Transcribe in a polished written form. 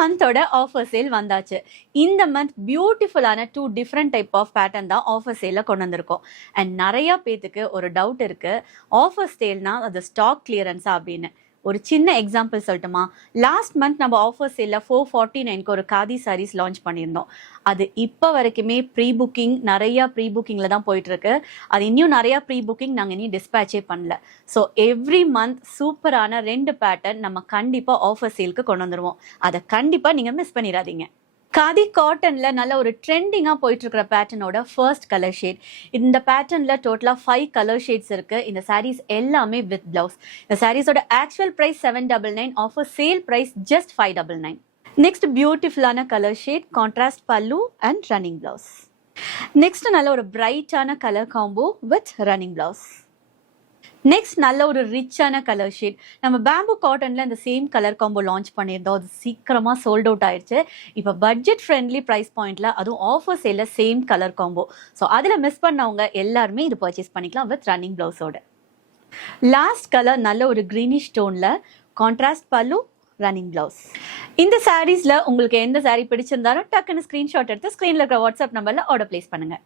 மந்தோட offer sale வந்தாச்சு. இந்த month பியூட்டிஃபுல்லான 2 டிஃப்ரெண்ட் டைப் ஆஃப் பேட்டர்ன் தான் ஆஃபர் சேல்ல கொண்டு வந்திருக்கோம். அண்ட் நிறைய பேத்துக்கு ஒரு டவுட் இருக்கு, ஆஃபர் சேல்னா அது ஸ்டாக் கிளியரன்ஸா அப்படின்னு. ஒரு சின்ன எக்ஸாம்பிள் சொல்லட்டுமா? லாஸ்ட் மந்த் நம்ம ஆஃபர் சேல்ல 449க்கு ஒரு காதி சாரீஸ் லான்ச் பண்ணியிருந்தோம். அது இப்போ வரைக்குமே ப்ரீ புக்கிங், நிறைய ப்ரீ புக்கிங்ல தான் போயிட்டு இருக்கு. அது இன்னும் நிறைய ப்ரீ புக்கிங் நாங்கள் இனி டிஸ்பேச்சே பண்ணல. ஸோ எவ்ரி மந்த் சூப்பரான 2 பேட்டர்ன் நம்ம கண்டிப்பா ஆஃபர் சேலுக்கு கொண்டு வந்துருவோம். அதை கண்டிப்பா நீங்க மிஸ் பண்ணிடாதீங்க. காதி காட்டன்ல நல்ல ஒரு ட்ரெண்டிங்கா போயிட்டு இருக்கிற பேட்டர்னோட ஃபர்ஸ்ட் கலர் ஷேட். இந்த பேட்டர்ன்ல டோட்டலா 5 கலர் ஷேட்ஸ் இருக்கு. இந்த சாரீஸ் எல்லாமே வித் பிளவுஸ். இந்த சாரீஸோட actual price 799, offer sale price just 599. Next பியூட்டிஃபுல்லான colour shade, contrast pallu and running blouse. Next நல்ல ஒரு பிரைட்டான colour combo with running blouse. Next நல்ல ஒரு ரிச்சான கலர் ஷேட். நம்ம பேம்பு காட்டன்ல இந்த சேம் கலர் காம்போ லான்ச் பண்ணியிருந்தோம். அது சீக்கிரமா சோல்ட் அவுட் ஆயிடுச்சு. இப்போ பட்ஜெட் ஃப்ரெண்ட்லி பிரைஸ் பாயிண்ட்ல அதுவும் ஆஃபர் சேல்ல சேம் கலர் காம்போ. ஸோ அதில் மிஸ் பண்ணவங்க எல்லாருமே இது பர்ச்சேஸ் பண்ணிக்கலாம் வித் ரன்னிங் பிளவுஸோட. லாஸ்ட் கலர் நல்ல ஒரு கிரீனிஷ் டோன்ல, கான்ட்ராஸ்ட் பல்லு, ரன்னிங் பிளவுஸ். இந்த சாரீஸ்ல உங்களுக்கு எந்த சாரீ பிடிச்சிருந்தாலும் டக்குன்னு ஸ்கிரீன்ஷாட் எடுத்து ஸ்கிரீன்ல இருக்கிற வாட்ஸ்அப் நம்பர்ல ஆர்டர் பிளேஸ் பண்ணுங்க.